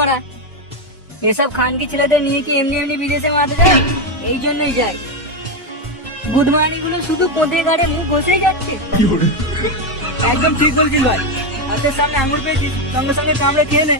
মারা, এসব খানকি ছেলেদের নিয়ে কি এমনি এমনি বিদেশে মারতে যায়? এই জন্যই যায়। গুদমানি গুলো শুধু কোঁদে গাড়ে মুখ বসেই যাচ্ছে। একদম ঠিক বলছিস ভাই, হাতের সামনে আঙুর পেয়েছিস, সঙ্গে সঙ্গে কামড়ে খেয়ে নে।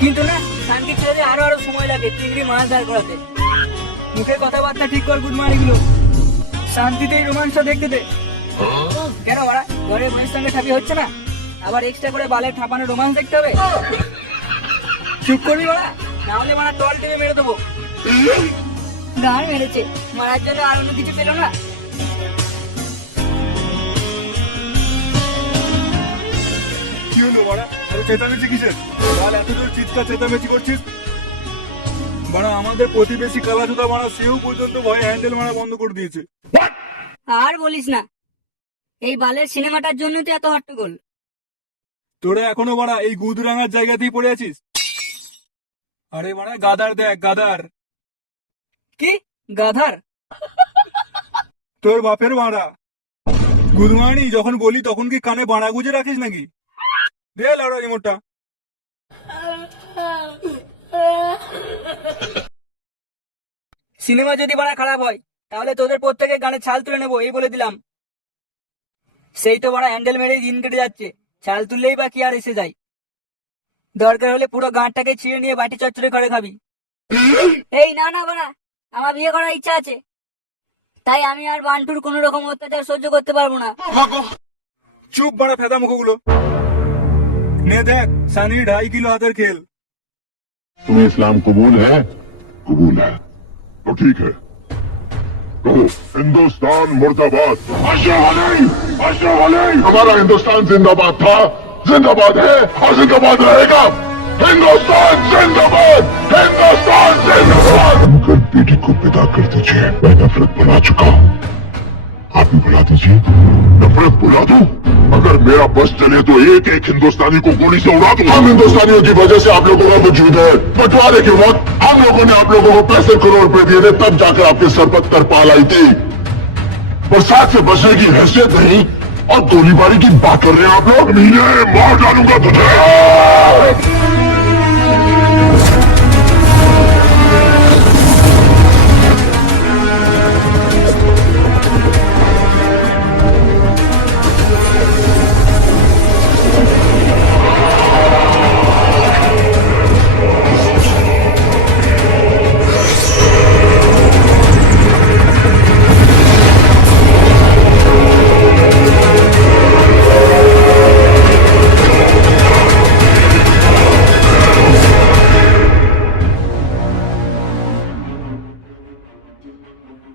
কিন্তু না, খানকি ছেলেদের আরো সময় লাগে চিংড়ি মাছ ধার করাতে। মুখে কথাবার্তা ঠিক কর গুদমানি গুলো, শান্তিতে এই রোমাঞ্চটা দেখতে দে। কেন মারা, ঘরে বোনের সঙ্গে ঠাপি হচ্ছে না? আবার এক্সট্রা করে বালে ঠাপানো রোমান্স দেখতে হবে? চুপ করবি মারা, না হলে মারা টল টেনে মেরে দেবো। গান মেরেছে, মারার জন্য আর অন্য কিছু পেল না। কি হলো বাড়া, এত চেঁচামেচি কিসের? কাল এত জোর চিৎকার চেঁচামেচি করছিস? বাড়া আমাদের প্রতিবেশী কালাচোদা বাড়া, সেও পর্যন্ত ভয়ে হ্যান্ডেল মারা বন্ধ করে দিয়েছে। আর বলিস না, এই বালের সিনেমাটার জন্য তো এত হট্টগোল। তোরা এখনো বাড়া এই গুদরাঙার জায়গাতেই পড়ে আছিস? আরে বাড়া গাদার দেখ, গাদার। কি গাধার? তোর বাপের বাড়া গুদমানি, যখন বলি তখন কি কানে বাড়া গুজে রাখিস নাকি? দে লাউড়া রিমোটটা। সিনেমা যদি বাড়া খারাপ হয় তাহলে তোদের প্রত্যেকের গানে ছাল তুলে নেবো, এই বলে দিলাম। সেই তো বাড়া হ্যান্ডেল মেরেই দিন কেটে যাচ্ছে, ছাল তুললেই বা কি আর এসে যায়? দরকার হলে পুরো গাঁটটাকে ছিঁড়ে নিয়ে বাটি চচ্চড়ে করে খাবি। এই না না বাড়া, আমার বিয়ে করার ইচ্ছা আছে, তাই আমি আর বান্টুর কোন রকম অত্যাচার সহ্য করতে পারবো না। চুপ বাড়া ফেদা মুখগুলো। নে দেখ সানি 2.5 किलो हाथर खेल। तुम्हें इस्लाम कबूल है? कबूल है तो ठीक है, कहो हिंदुस्तान मुर्दाबाद। हमारा हिंदुस्तान जिंदाबाद था, जिंदाबाद है और जिंदाबाद रहेगा। हिंदुस्तान जिंदाबाद, हिंदुस्तान जिंदाबाद। अगर बेटी को विदा कर दीजिए, मैं नफरत भुला चुका हूँ, आप भी भुला दीजिए। नफरत भुला दो, अगर मेरा बस चले तो एक एक हिंदुस्तानी को गोली से उड़ा दूं। हम हिंदुस्तानियों की वजह से आप लोगों का वजूद है। बंटवारे के वक्त हम लोगों ने आप लोगों को 65 करोड़ रुपए दिए थे, तब जाकर आपके सर पर तरपाल आई थी। बरसात से बचने की हैसियत नहीं और गोलीबारी की बात कर रहे हैं आप लोग। नहीं, मार डालूंगा तुझे।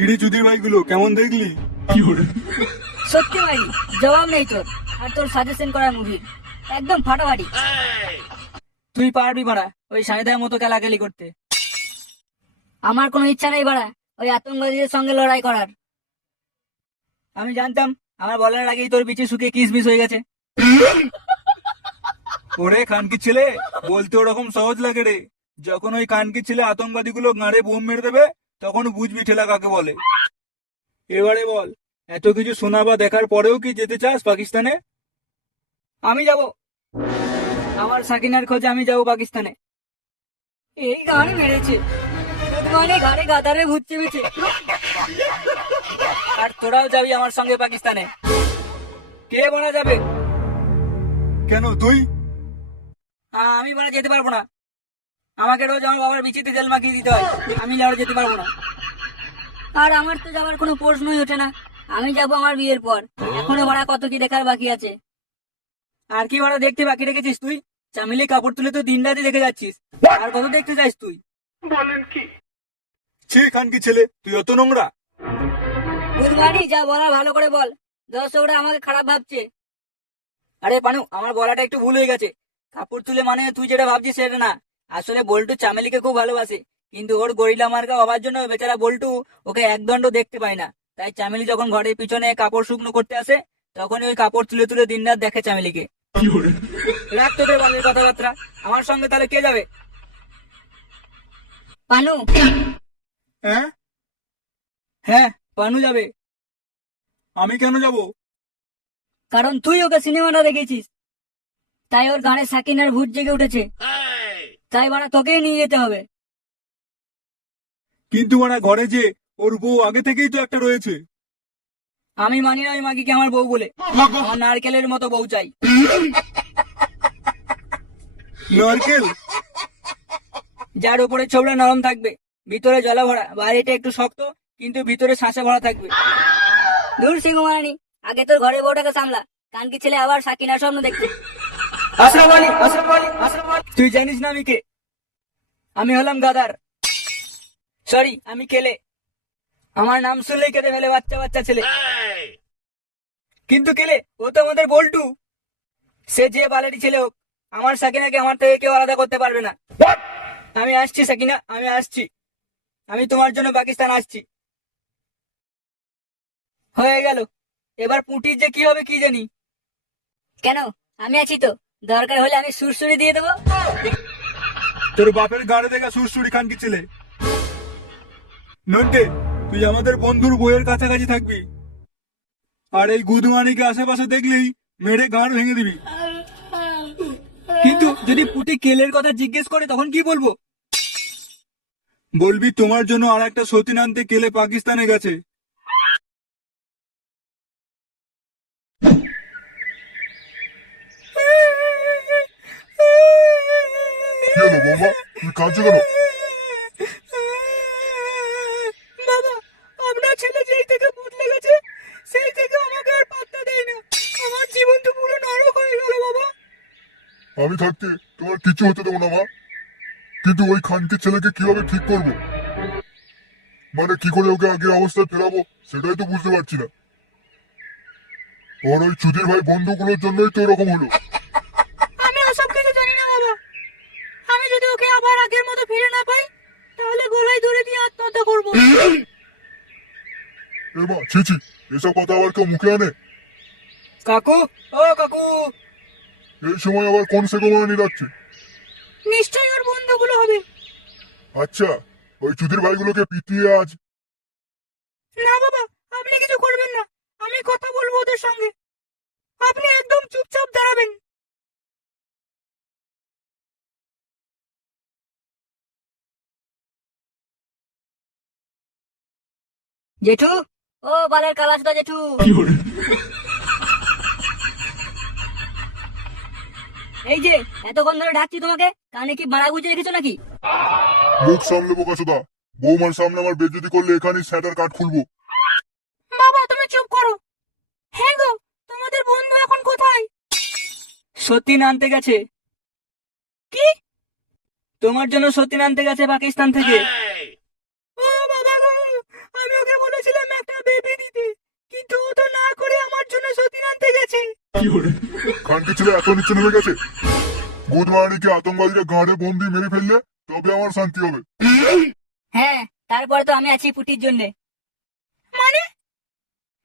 কিড়ি চুদির ভাইগুলো কেমন দেখলি? সত্যি ভাই, জবাব নেই তোর। আর তোর সাজেশন করা মুভি একদম ফাটাফাটি। তুই পারবি বাড়া ওই সানিদার মতো কেলাকেলি করতে? আমার কোনো ইচ্ছা নেই বাড়া ওই আতঙ্কবাদীদের সঙ্গে লড়াই করার। আমি জানতাম আমার বলার আগেই তোর পিছে শুকিয়ে কিসমিস হয়ে গেছে। ওরে খানকি ছেলে, বলতে ওরকম সহজ লাগে রে। যখন ওই খানকি ছেলে আতঙ্কবাদী গুলো গাঁড়ে বোম মেরে দেবে, তখন বুঝবি ঠেলা কাকে বলে। এবারে বল, এত কিছু শোনা বা দেখার পরেও কি যেতে চাস পাকিস্তানে? আমি যাব, আমার সাকিনার খোঁজে আমি যাব পাকিস্তানে। এই গান মেরেছে, মানে ঘাড়ে গাদারে ভূত চেপেছে। আর তোরাও যাবি আমার সঙ্গে পাকিস্তানে। কে বানা যাবে? কেন তুই? আমি বানা যেতে পারবো না, আমাকে রোজ আমার বাবার বিচিতে তেল মাখিয়ে দিতে হয়, আমি আর যেতে পারবো না। আর আমার তো যাওয়ার কোনো প্রশ্নই ওঠে না, আমি যাব আমার বিয়ের পর। এখনো ভাড়া কত কি দেখার বাকি আছে। আর কি ভাড়া দেখতে বাকি রেখেছিস তুই? চামিলি কাপড় তুলে তো দিন রাতে দেখে যাচ্ছিস, আর কত দেখতে চাইস তুই? ছি খানকি ছেলে, তুই অত নোংরা? বুধবারই যা বলার ভালো করে বল, দর্শকরা আমাকে খারাপ ভাবছে। আরে পানু, আমার বলাটা একটু ভুল হয়ে গেছে। কাপড় তুলে মানে তুই যেটা ভাবছিস সেটা না। আসলে বল্টু চামেলিকে খুব ভালোবাসে, কিন্তু ওর গরিলা মার্কা হওয়ার জন্য বেচারা বল্টু ওকে একদণ্ড দেখতে পায় না। তাই চামেলি যখন ঘরের পিছনে কাপড় শুকনো করতে আসে, তখনই ওই কাপড় তুলে তুলে দিনরাত দেখে চামেলিকে। রাখ তোদের বালের কথাবার্তা, আমার সঙ্গে তাহলে কে যাবে? পানু, হ্যাঁ, হ্যাঁ পানু যাবে। আমি কেন যাব? কারণ তুই ওকে সিনেমাটা দেখেছিস, তাই ওর গানে সাকিনার ভূত জেগে উঠেছে। তাই বাড়া তোকেই নিয়ে যেতে হবে। কিন্তু মানে ঘরে যে ওর বউ আগে থেকেই তো একটা রয়েছে। আমি মানি না ওই মাগিকে আমার বউ বলে। আমার নারকেলের মতো বউ চাই। নারকেল? যার উপরে ছোবড়া নরম থাকবে, ভিতরে জলা ভরা, বাইরেটা একটু শক্ত কিন্তু ভিতরে শাঁসে ভরা থাকবে। দূর শিখুমারানি, আগে তোর ঘরের বউটাকে সামলা। কানকি ছেলে আবার সাকিনার স্বপ্ন দেখছে। আশরাফ আলী, আশরাফ আলী, আশরাফ আলী। তুই জানিস না আমি কে? আমি হলাম গাদার, সরি আমি কেলে। আমার নাম শুনলেই কেঁদে ফেলে বাচ্চা বাচ্চা ছেলে। কিন্তু কেলে ও তো আমাদের বল্টু। সে যে বালেরই ছেলে হোক, আমার সাকিনাকে আমার থেকে কেউ আলাদা করতে পারবে না। আমি আসছি সাকিনা, আমি আসছি। আমি তোমার জন্য পাকিস্তান আসছি। হয়ে গেল, এবার পুটির যে কি হবে কি জানি। কেন, আমি আছি তো, দরকার হলে আমি সুরসুরি দিয়ে দেবো। তোর বাপের গাড়ি দেখা সুরসুরি খানকি ছেলে। নন্টে, তুই আমাদের বন্ধুর বইয়ের কাছাকাছি থাকবি, আর এই গুদমানিকে আশেপাশে দেখলেই মেরে গাঁড় ভেঙে দিবি। কিন্তু যদি পুটি কেলের কথা জিজ্ঞেস করে তখন কি বলবো? বলবি তোমার জন্য আর একটা সতীন আনতে কেলে পাকিস্তানে গেছে। কি হলো বৌমা, তুমি কাঁদছো কেন? বাবা, আপনার ছেলে যেই থেকে বদলে গেছে সেই থেকে আমাকে আর পাত্তা দেয় না। আমার জীবন তো পুরো নরক হয়ে গেল বাবা। আমি থাকতে তোমার কিছু হতে দেবো না মা, কিন্তু ওই খানকির ছেলেকে কিভাবে ঠিক করব, মানে কি করে ওকে আগের অবস্থায় ফেরাবো সেটাই তো বুঝতে পারছি না। ওর ওই চুদির ভাই বন্ধুগুলোর জন্যই তো এরকম হলো। আমি ওসব কিছু জানি না বাবা। আমি যদি ওকে আবার আগের মতো ফিরে না পাই তাহলে গলায় ধরে দিয়ে আত্মহত্যা করব। এ মা, ছি ছি, এসব কথা আবার কেউ মুখে আনে? কাকু, ও কাকু। এই সময় আবার কোন সেগোমানি রাখছে? নিশ্চয়ই ওর বন্ধুগুলো হবে। আচ্ছা, ওই চুদির ভাইগুলোকে পিটিয়ে আজ। না বাবা, আপনি কিছু করবেন না, আমি কথা বলবো ওদের সঙ্গে। আপনি একদম চুপচাপ দাঁড়াবেন। জেঠু, ও বালের কালাসদা জেঠু, এই যে এতক্ষণ ধরে ডাকছি তোমাকে, কানে কি বাড়া গুজে রেখেছো নাকি? মুখ সামলে বোকা চোদা, বৌমার সামনে আমার বেজ্জতি করলে এখানেই স্যাটার কাট খুলবো। বাবা তুমি চুপ করো। হ্যাঁ গো, তোমাদের বন্ধু এখন কোথায়? সতীন আনতে গেছে। কি? তোমার জন্য সতীন আনতে গেছে পাকিস্তান থেকে। ও বাবা গো, আমি ওকে বলেছিলাম একটা বেবি দিতে, কিন্তু ও তো না করে আমার জন্য সতীন আনতে গেছে। খানকি ছেলে এত নিচে নেমে গেছে, বুধমারানিকে আতঙ্কবাদীরা গাঁড়ে বোম দিয়ে মেরে ফেললে তবে আমার শান্তি হবে। হ্যাঁ, তারপরে তো আমি আছি পুটির জন্যে। মানে?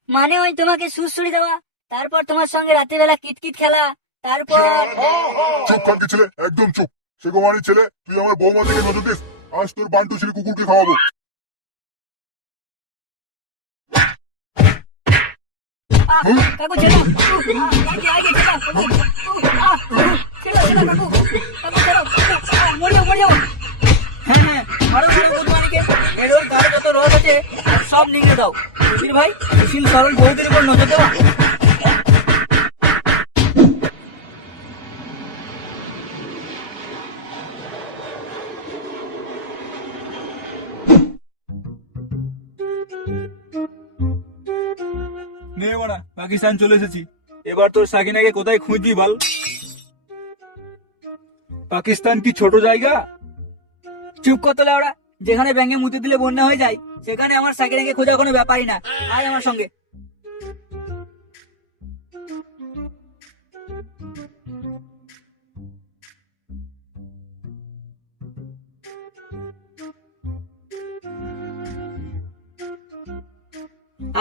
মানে ওই তোমাকে সুরসুরি দেওয়া, তারপর তোমার সঙ্গে রাত্রিবেলা কিতকিত খেলা, তারপর চুপ খানকি ছেলে, একদম চুপ। সেগোমানির ছেলে, তুই আমার বৌমার দিকে নজর দিস, আজ তোর বান্টু ছেলে কুকুরকে খাওয়াবো। কাকু ছেড়ো, আগে আগে ছেড়ো, ছেড়ো ছেড়ো কাকু, কাকু ছেড়ো, মরে যাবো মরে যাবো। হ্যাঁ হ্যাঁ, আরো বড় বুধমানিকে এর ওর গায়ে যত রস আছে সব নিংড়ে দাও। সুধীর ভাই, সুশীল সরল বউদের উপর নজর দেওয়া। নে বাড়া, পাকিস্তান চলে এসেছি। এবার তোর সাকিনাকে কোথায় খুঁজবি বল? পাকিস্তান কি ছোট জায়গা? চুপ করতে লাউড়া, যেখানে ব্যাঙে মুতে দিলে বন্যা হয়ে যায় সেখানে আমার সাকিনাকে খোঁজা কোনো ব্যাপারই না। আয় আমার সঙ্গে।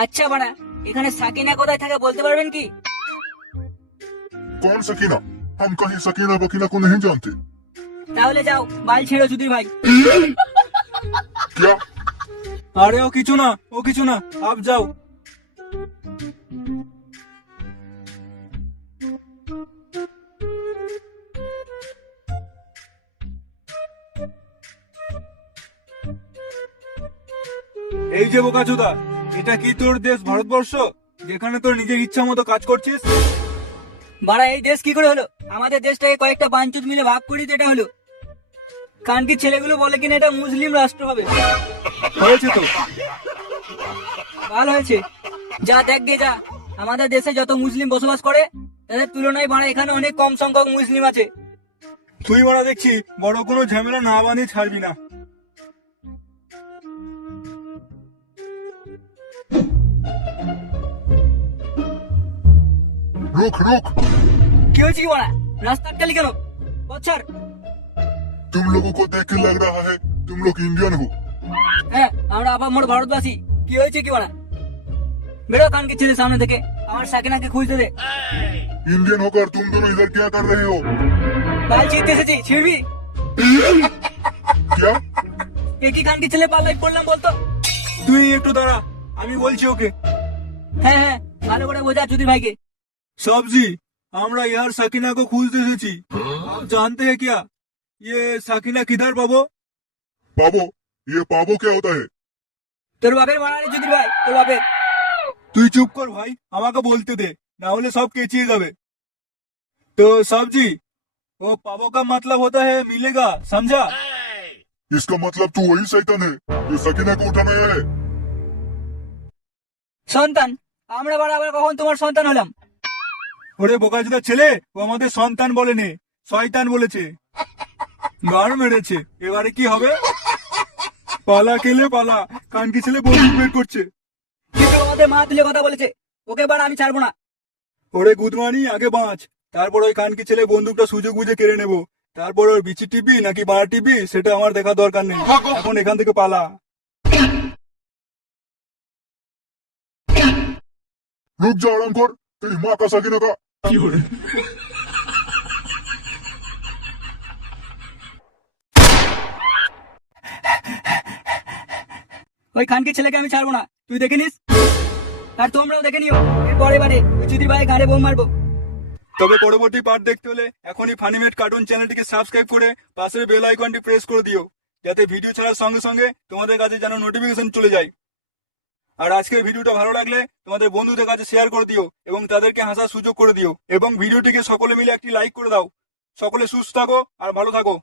আচ্ছা বাড়া, এখানে সাকিনা কোথায় থাকে বলতে পারবেন কি? कौन सकीना? हम कहीं सकीना बकीना को नहीं जानते। তাহলে যাও, বাল ছেড়ো সুধীর ভাই। क्या? আরে ও কিছু না, ও কিছু না, আপ যাও। এই যে বোকাচোদা, এটা কি তোর দেশ ভারতবর্ষ যেখানে তোর নিজের ইচ্ছা মতো কাজ করছিস? বাড়া এই দেশ কি করে হলো? আমাদের দেশটাকে কয়েকটা বাঞ্চুত মিলে ভাগ করি তো এটা হলো। কানকি ছেলেগুলো বলে কিনা এটা মুসলিম রাষ্ট্র হবে। হয়েছে তো। ভালো হয়েছে। যা দেখ গে যা, আমাদের দেশে যত মুসলিম বসবাস করে তাদের তুলনায় বাড়া এখানে অনেক কম সংখ্যক মুসলিম আছে। তুই বড়া দেখছি বড় কোনো ঝামেলা না বানিয়ে ছাড়বি না। रुक रुक। কি হয়েছে কি বাড়া? রাস্তা আটকালি কেন? বচ্চার। तुम लोगों को देख के लग रहा है तुम लोग इंडियन हो। হ্যাঁ আমরা আপামর ভারতবাসী। কি হয়েছে কি বাড়া? বেরো কানকি ছেলে সামনে থেকে, আমার সাকিনাকে খুঁজতে দে। इंडियन होकर तुम दोनों इधर क्या कर रहे हो? পাল ছিঁড়তে এসেছি, ছিড়বি? क्या? একই কানকি ছেলে পাল্লাই পড়লাম বলতো। তুই একটু দাঁড়া, আমি বলছি ওকে। হ্যাঁ হ্যাঁ, ভালো করে বোঝা চুদির ভাইকে। सब्जी, আমরা यार साकिना को खोजते এসেছি। आप जानते हैं क्या ये साकिना किधर पाबো? पाबो? ये पाबो क्या होता है? তোর বাপের বানারে চুদির ভাই, তোর বাপের। তুই চুপ কর ভাই, আমাকে বলতে দে, না হলে সব কেচিয়ে যাবে। तो सब्जी, वो पाबो का मतलब होता है मिलेगा, समझा? इसका मतलब तू वही शैतान है जो सकीना को उठाने आया है। সন্তান? আমরা বাড়া আবার কখন তোমার সন্তান হলাম? ওরে বোকাচোদা ছেলে, ও আমাদের সন্তান বলেনি, শয়তান বলেছে। গাড় মেরেছে, এবারে কি হবে? পালা কেলে পালা, কানকি ছেলে বন্দুক বের করছে। কিন্তু আমাদের মা তুলে কথা বলেছে, ওকে বাড়া আমি ছাড়বো না। ওরে গুদমানি, আগে বাঁচ, তারপর ওই কানকি ছেলে বন্দুকটা সুযোগ বুঝে কেড়ে নেবো। তারপর ওর বিচি টিপি নাকি বাড়া টিপি সেটা আমার দেখার দরকার নেই, এখন এখান থেকে পালা। रुक जा आराम कर, तेरी माँ का सकीना का। ওই খানকি ছেলেকে আমি ছাড়বো না, তুই দেখে নিস। আর তোমরাও দেখে নিও, এর পরে বারে ওই চুদির ভাই গাড়ে বোম মারবো। তবে পরবর্তী পার্ট দেখতে হলে এখনই ফানিমেট কার্টুন চ্যানেলটিকে সাবস্ক্রাইব করে পাশের বেল আইকনটি প্রেস করে দিও, যাতে ভিডিও ছাড়ার সঙ্গে সঙ্গে তোমাদের কাছে যেন নোটিফিকেশন চলে যায়। আর আজকের ভিডিওটা ভালো লাগলে তোমাদের বন্ধুদের কাছে শেয়ার করে দিও এবং তাদেরকে হাসার সুযোগ করে দিও, এবং ভিডিওটিকে সকলে মিলে একটি লাইক করে দাও। সকলে সুস্থ থাকো আর ভালো থাকো।